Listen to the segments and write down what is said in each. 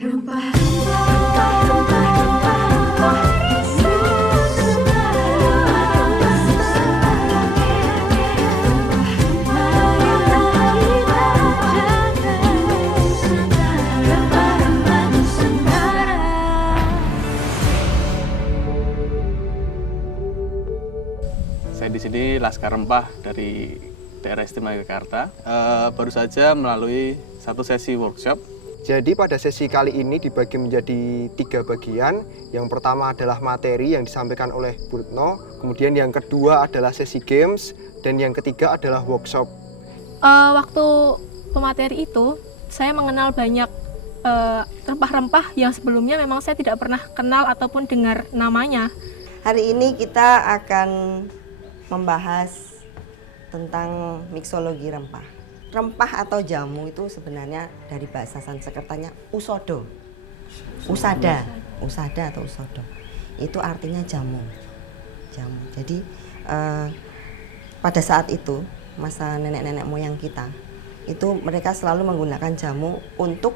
Saya di sini Laskar Rempah dari daerah istimewa Yogyakarta. Baru saja melalui satu sesi workshop. Jadi pada sesi kali ini dibagi menjadi 3 bagian. Yang pertama adalah materi yang disampaikan oleh Bu Retno, kemudian yang kedua adalah sesi games, dan yang ketiga adalah workshop. Waktu pemateri itu, saya mengenal banyak rempah-rempah yang sebelumnya memang saya tidak pernah kenal ataupun dengar namanya. Hari ini kita akan membahas tentang miksologi rempah. Rempah atau jamu itu sebenarnya dari bahasa Sanskertanya usodo, usada atau usodo. Itu artinya jamu. Jadi pada saat itu masa nenek-nenek moyang kita itu mereka selalu menggunakan jamu untuk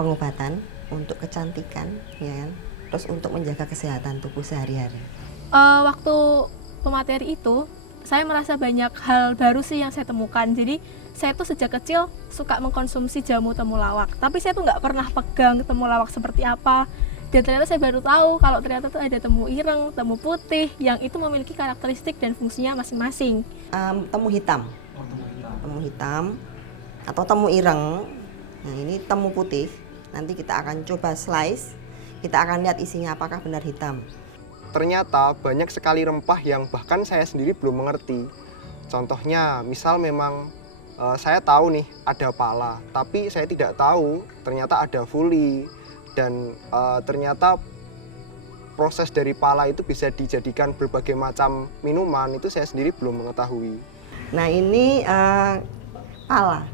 pengobatan, untuk kecantikan, ya kan? Terus untuk menjaga kesehatan tubuh sehari-hari. Waktu pemateri itu, saya merasa banyak hal baru sih yang saya temukan. Jadi saya tuh sejak kecil suka mengkonsumsi jamu temulawak, tapi saya tuh nggak pernah pegang temulawak seperti apa. Dan ternyata saya baru tahu kalau ternyata tuh ada temu ireng, temu putih, yang itu memiliki karakteristik dan fungsinya masing-masing. Temu hitam atau temu ireng. Nah, ini temu putih. Nanti kita akan coba slice. Kita akan lihat isinya apakah benar hitam. Ternyata banyak sekali rempah yang bahkan saya sendiri belum mengerti. Contohnya, misal memang saya tahu nih ada pala, tapi saya tidak tahu ternyata ada fuli, dan ternyata proses dari pala itu bisa dijadikan berbagai macam minuman, itu saya sendiri belum mengetahui. Nah, ini pala.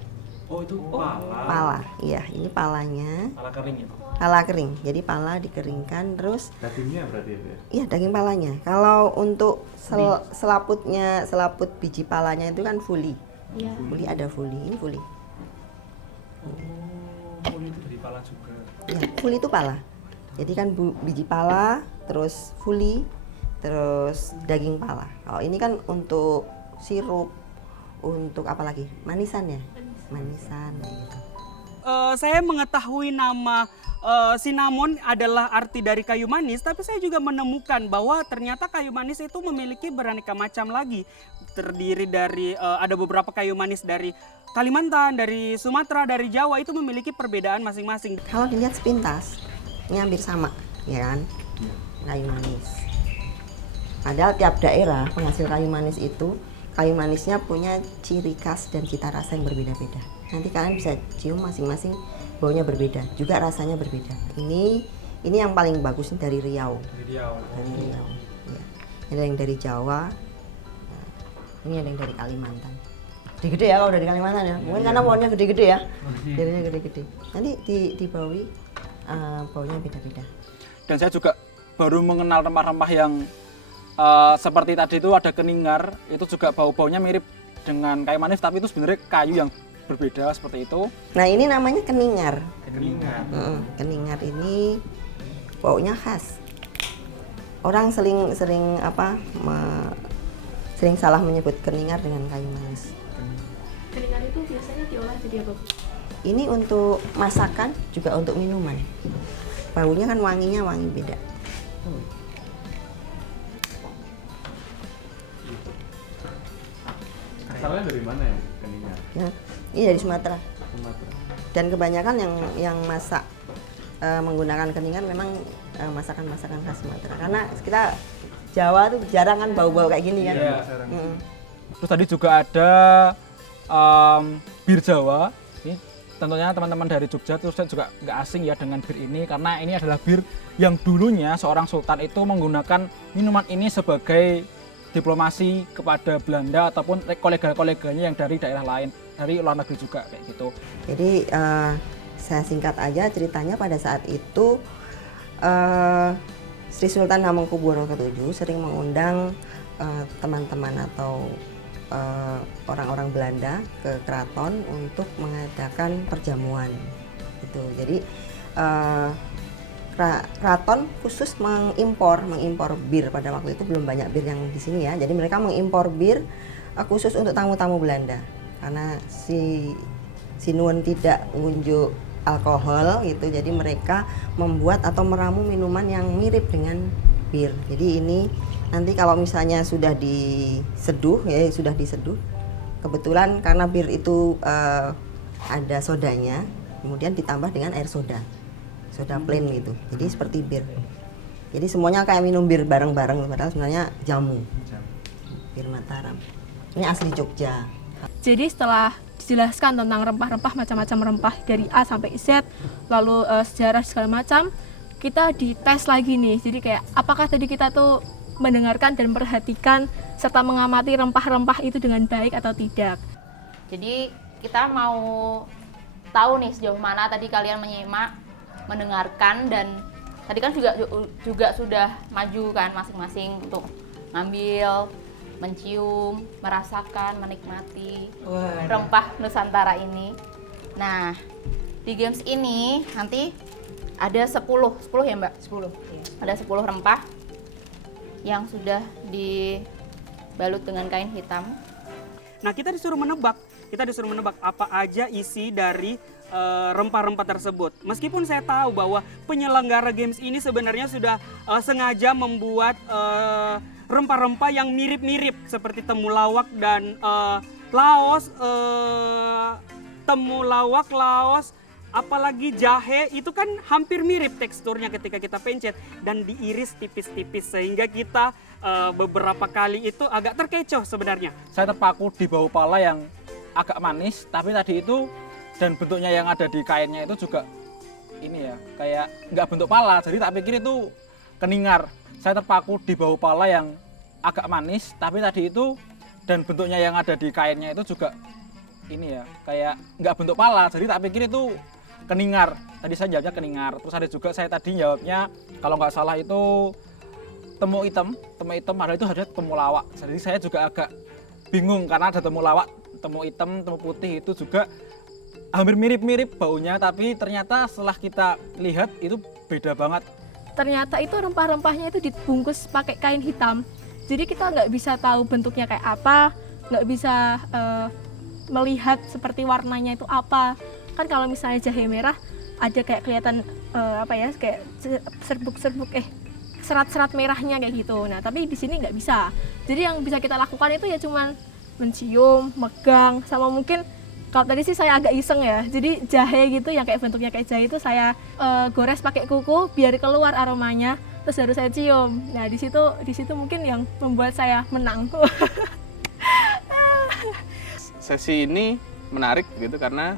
Oh, itu pala. Pala, iya, ini palanya. Pala kering itu. Pala kering, jadi pala dikeringkan terus. Dagingnya berarti itu ya? Iya, daging palanya. Kalau untuk selaput biji palanya itu kan fuli. Ya. Fuli ada fuli, ini fuli. Oh, fuli itu dari pala juga. Ya, fuli itu pala. Jadi kan biji pala, terus fuli, terus daging pala. Kalau ini kan untuk sirup, untuk apa lagi? Manisan ya? Manisan gitu. Saya mengetahui nama cinnamon adalah arti dari kayu manis, tapi saya juga menemukan bahwa ternyata kayu manis itu memiliki beraneka macam lagi. Terdiri dari ada beberapa kayu manis dari Kalimantan, dari Sumatera, dari Jawa, itu memiliki perbedaan masing-masing. Kalau dilihat sepintas, ini hampir sama, ya kan? Kayu manis. Padahal tiap daerah penghasil kayu manis itu, kayu manisnya punya ciri khas dan cita rasa yang berbeda-beda. Nanti kalian bisa cium masing-masing, baunya berbeda, juga rasanya berbeda. Ini yang paling bagus dari Riau. Dari Riau. Ya. Ada yang dari Jawa, ini ada yang dari Kalimantan. Gede-gede ya kalau dari Kalimantan ya. Mungkin karena pohonnya gede-gede ya. Jadinya gede-gede. Nanti dibawi baunya beda-beda. Dan saya juga baru mengenal rempah-rempah yang seperti tadi itu ada keningar, itu juga bau-baunya mirip dengan kayu manis, tapi itu sebenarnya kayu yang berbeda seperti itu. Nah, ini namanya keningar. Keningar. Keningar ini baunya khas. Orang sering salah menyebut keningar dengan kayu manis. Keningar itu biasanya diolah jadi apa? Ini untuk masakan, juga untuk minuman. Baunya kan wanginya wangi beda. Asalnya dari mana ya keningar? Ya, ini dari Sumatera. Sumatera. Dan kebanyakan yang masak menggunakan keningar memang masakan-masakan khas Sumatera. Karena kita Jawa tuh jarang kan bau-bau kayak gini kan. Iya. Terus tadi juga ada bir Jawa. Ini tentunya teman-teman dari Jogja terus saya juga nggak asing ya dengan bir ini, karena ini adalah bir yang dulunya seorang sultan itu menggunakan minuman ini sebagai diplomasi kepada Belanda ataupun kolega-koleganya yang dari daerah lain, dari luar negeri juga kayak gitu. Jadi saya singkat aja ceritanya, pada saat itu Sri Sultan Hamengkubuwono ke-7 sering mengundang teman-teman atau orang-orang Belanda ke keraton untuk mengadakan perjamuan. Gitu. Jadi keraton khusus mengimpor bir. Pada waktu itu belum banyak bir yang di sini ya. Jadi mereka mengimpor bir khusus untuk tamu-tamu Belanda. Karena si Nuwun tidak mengunjuk alkohol gitu. Jadi mereka membuat atau meramu minuman yang mirip dengan bir. Jadi ini nanti kalau misalnya sudah diseduh ya, sudah diseduh. Kebetulan karena bir itu ada sodanya, kemudian ditambah dengan air soda plain gitu. Jadi seperti bir. Jadi semuanya kayak minum bir bareng-bareng, padahal sebenarnya jamu. Bir Mataram. Ini asli Jogja. Jadi setelah dijelaskan tentang rempah-rempah, macam-macam rempah dari A sampai Z, lalu sejarah segala macam, kita dites lagi nih. Jadi kayak apakah tadi kita tuh mendengarkan dan memperhatikan serta mengamati rempah-rempah itu dengan baik atau tidak. Jadi kita mau tahu nih sejauh mana tadi kalian menyimak, mendengarkan, dan tadi kan juga sudah maju kan masing-masing untuk ngambil, mencium, merasakan, menikmati rempah Nusantara ini. Nah, di games ini nanti ada 10 ya Mbak? 10. Ada 10 rempah yang sudah dibalut dengan kain hitam. Nah, kita disuruh menebak apa aja isi dari rempah-rempah tersebut. Meskipun saya tahu bahwa penyelenggara games ini sebenarnya sudah sengaja membuat rempah-rempah yang mirip-mirip seperti temulawak dan laos, apalagi jahe itu kan hampir mirip teksturnya ketika kita pencet dan diiris tipis-tipis sehingga kita beberapa kali itu agak terkecoh sebenarnya. Saya terpaku di bau pala yang agak manis, tapi tadi itu dan bentuknya yang ada di kainnya itu juga ini ya, kayak nggak bentuk pala, jadi tak pikir itu keningar. Saya terpaku di bau pala yang agak manis, tapi tadi itu dan bentuknya yang ada di kainnya itu juga ini ya, kayak nggak bentuk pala, jadi tak pikir itu keningar. Tadi saya jawabnya keningar. Terus ada juga saya tadi jawabnya kalau nggak salah itu temu hitam, padahal itu harusnya temulawak. Jadi saya juga agak bingung karena ada temulawak, temu hitam, temu putih itu juga hampir mirip-mirip baunya, tapi ternyata setelah kita lihat itu beda banget. Ternyata itu rempah-rempahnya itu dibungkus pakai kain hitam. Jadi kita nggak bisa tahu bentuknya kayak apa, nggak bisa melihat seperti warnanya itu apa. Kan kalau misalnya jahe merah ada kayak kelihatan kayak serbuk-serbuk serat-serat merahnya kayak gitu. Nah, tapi di sini nggak bisa. Jadi yang bisa kita lakukan itu ya cuman mencium, megang, sama mungkin kalau tadi sih saya agak iseng ya. Jadi jahe gitu yang kayak bentuknya kayak jahe itu saya gores pakai kuku biar keluar aromanya, terus baru saya cium. Nah, di situ mungkin yang membuat saya menang. Sesi ini menarik gitu karena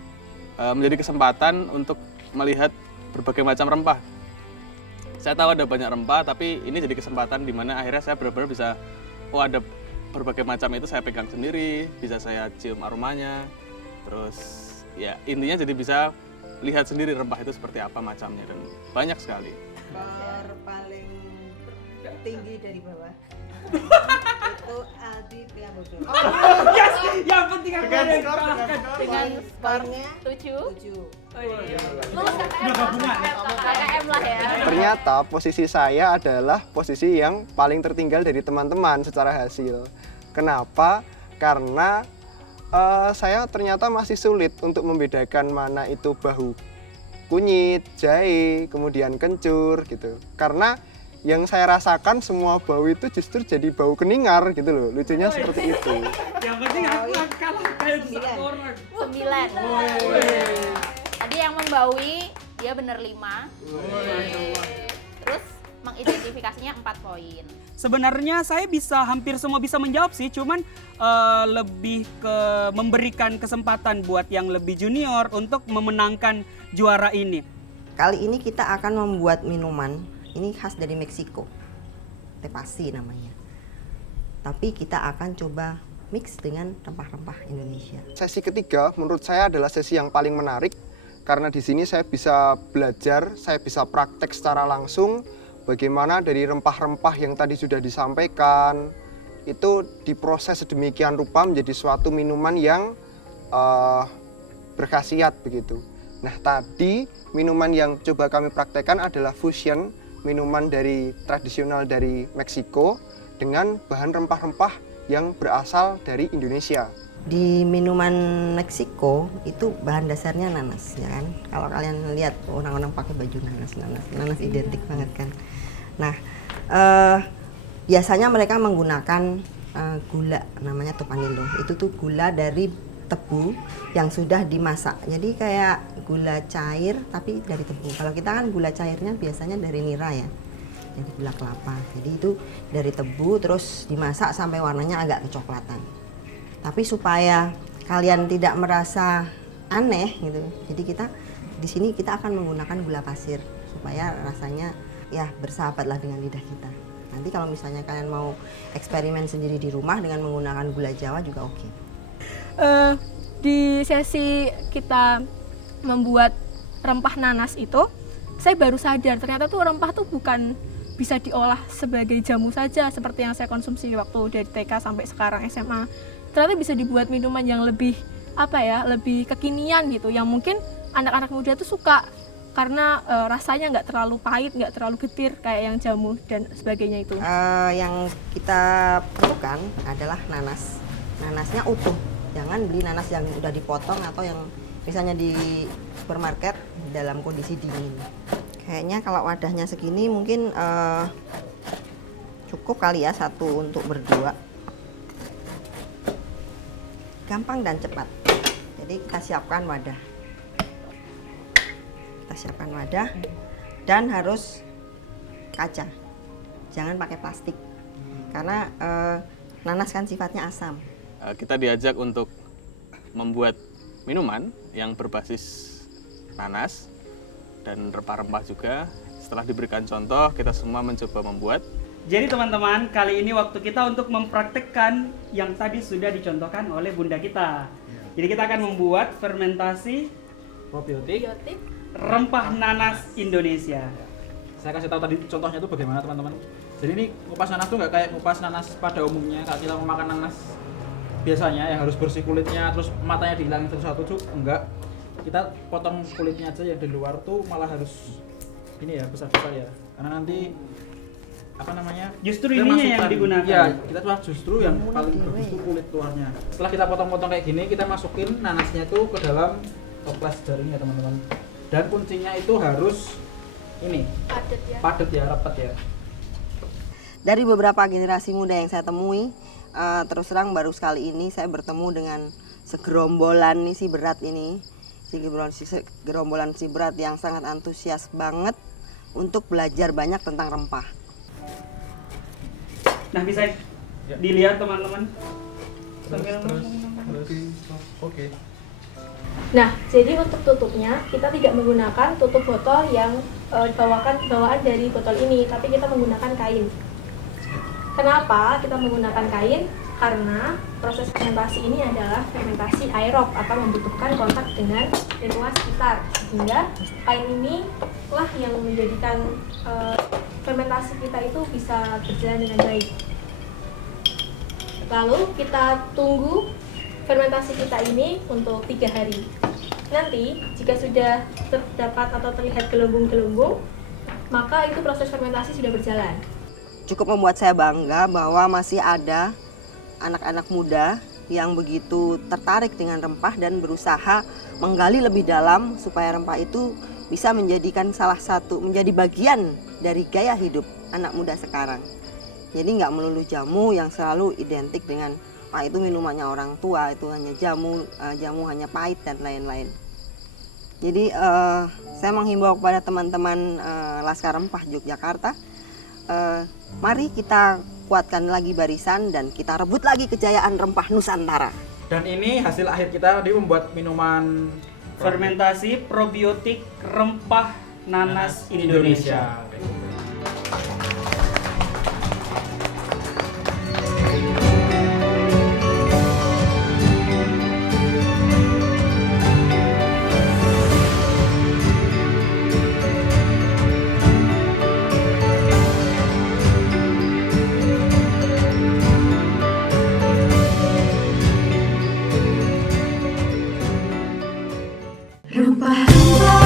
menjadi kesempatan untuk melihat berbagai macam rempah. Saya tahu ada banyak rempah, tapi ini jadi kesempatan di mana akhirnya saya benar-benar bisa, ada berbagai macam itu saya pegang sendiri, bisa saya cium aromanya, terus ya intinya jadi bisa lihat sendiri rempah itu seperti apa macamnya dan banyak sekali. Skor paling tinggi dari bawah itu Aldi Priambodo. Yes, yang penting aku ada yang Dengan skornya 7. 7. Lulus KKM lah ya. Ternyata posisi saya adalah posisi yang paling tertinggal dari teman-teman secara hasil. Kenapa? Karena saya ternyata masih sulit untuk membedakan mana itu bahu kunyit, jahe, kemudian kencur gitu. Karena yang saya rasakan semua bau itu justru jadi bau keningar gitu loh. Lucunya seperti itu. Yang penting aku kalah kayak 9. Tadi yang membaui dia bener 5. Terus mengidentifikasinya 4 poin. Sebenarnya saya hampir semua bisa menjawab sih, cuman lebih ke memberikan kesempatan buat yang lebih junior untuk memenangkan juara ini. Kali ini kita akan membuat minuman. Ini khas dari Meksiko, tepasi namanya. Tapi kita akan coba mix dengan rempah-rempah Indonesia. Sesi ketiga menurut saya adalah sesi yang paling menarik karena di sini saya bisa belajar, saya bisa praktek secara langsung bagaimana dari rempah-rempah yang tadi sudah disampaikan itu diproses sedemikian rupa menjadi suatu minuman yang berkhasiat begitu. Nah, tadi minuman yang coba kami praktekkan adalah fusion, minuman dari tradisional dari Meksiko dengan bahan rempah-rempah yang berasal dari Indonesia. Di minuman Meksiko itu bahan dasarnya nanas, ya kan? Kalau kalian lihat orang-orang pakai baju nanas identik banget kan. Nah, biasanya mereka menggunakan gula, namanya Topanilo. Itu tuh gula dari tebu yang sudah dimasak. Jadi kayak gula cair tapi dari tebu. Kalau kita kan gula cairnya biasanya dari nira ya, dari gula kelapa. Jadi itu dari tebu terus dimasak sampai warnanya agak kecoklatan. Tapi supaya kalian tidak merasa aneh gitu, jadi kita di sini kita akan menggunakan gula pasir supaya rasanya ya bersahabatlah dengan lidah kita. Nanti kalau misalnya kalian mau eksperimen sendiri di rumah dengan menggunakan gula Jawa juga oke. Di sesi kita membuat rempah nanas itu, saya baru sadar ternyata tuh rempah tuh bukan bisa diolah sebagai jamu saja seperti yang saya konsumsi waktu dari TK sampai sekarang SMA. Ternyata bisa dibuat minuman yang lebih lebih kekinian gitu, yang mungkin anak-anak muda tuh suka karena rasanya nggak terlalu pahit, nggak terlalu getir kayak yang jamu dan sebagainya itu. Yang kita perlukan adalah nanas. Nanasnya utuh. Jangan beli nanas yang udah dipotong atau yang misalnya di supermarket dalam kondisi dingin. Kayaknya kalau wadahnya segini mungkin cukup kali ya, satu untuk berdua. Gampang dan cepat. Jadi kita siapkan wadah. Kita siapkan wadah dan harus kaca. Jangan pakai plastik. Karena nanas kan sifatnya asam. Kita diajak untuk membuat minuman yang berbasis nanas dan rempah-rempah juga. Setelah diberikan contoh, kita semua mencoba membuat. Jadi teman-teman, kali ini waktu kita untuk mempraktekkan yang tadi sudah dicontohkan oleh bunda kita. Jadi kita akan membuat fermentasi Probiotik. rempah nanas Indonesia. Saya kasih tahu tadi contohnya itu bagaimana teman-teman. Jadi ini ngupas nanas tuh nggak kayak ngupas nanas pada umumnya. Kalau kita mau makan nanas biasanya yang harus bersih kulitnya terus matanya dihilangin satu-satu tuh enggak. Kita potong kulitnya aja, yang di luar tuh malah harus ini ya, besar-besar ya. Karena nanti Justru ininya yang digunakan. Ya, kita tuh justru yang paling bagus itu kulit luarnya. Setelah kita potong-potong kayak gini, kita masukin nanasnya itu ke dalam toples jaring ya teman-teman. Dan kuncinya itu harus ini padat ya, rapat ya. Dari beberapa generasi muda yang saya temui, terus terang baru sekali ini saya bertemu dengan segerombolan si berat ini. Segerombolan si berat yang sangat antusias banget untuk belajar banyak tentang rempah. Nah, bisa dilihat teman-teman. Oke. Nah, jadi untuk tutupnya kita tidak menggunakan tutup botol yang bawaan dari botol ini, tapi kita menggunakan kain. Kenapa kita menggunakan kain? Karena proses fermentasi ini adalah fermentasi aerob atau membutuhkan kontak dengan lingkungan sekitar, sehingga kain ini lah yang menjadikan fermentasi kita itu bisa berjalan dengan baik. Lalu kita tunggu fermentasi kita ini untuk 3 hari. Nanti jika sudah terdapat atau terlihat gelembung-gelembung, maka itu proses fermentasi sudah berjalan. Cukup membuat saya bangga bahwa masih ada anak-anak muda yang begitu tertarik dengan rempah dan berusaha menggali lebih dalam supaya rempah itu bisa menjadi bagian dari gaya hidup anak muda sekarang. Jadi nggak melulu jamu yang selalu identik dengan itu minumannya orang tua, itu hanya jamu hanya pahit dan lain-lain. Jadi saya menghimbau kepada teman-teman Laskar Rempah Yogyakarta, mari kita kuatkan lagi barisan dan kita rebut lagi kejayaan rempah Nusantara. Dan ini hasil akhir kita di membuat minuman Fermentasi probiotik rempah nanas Indonesia. Rempah Rempah-rempah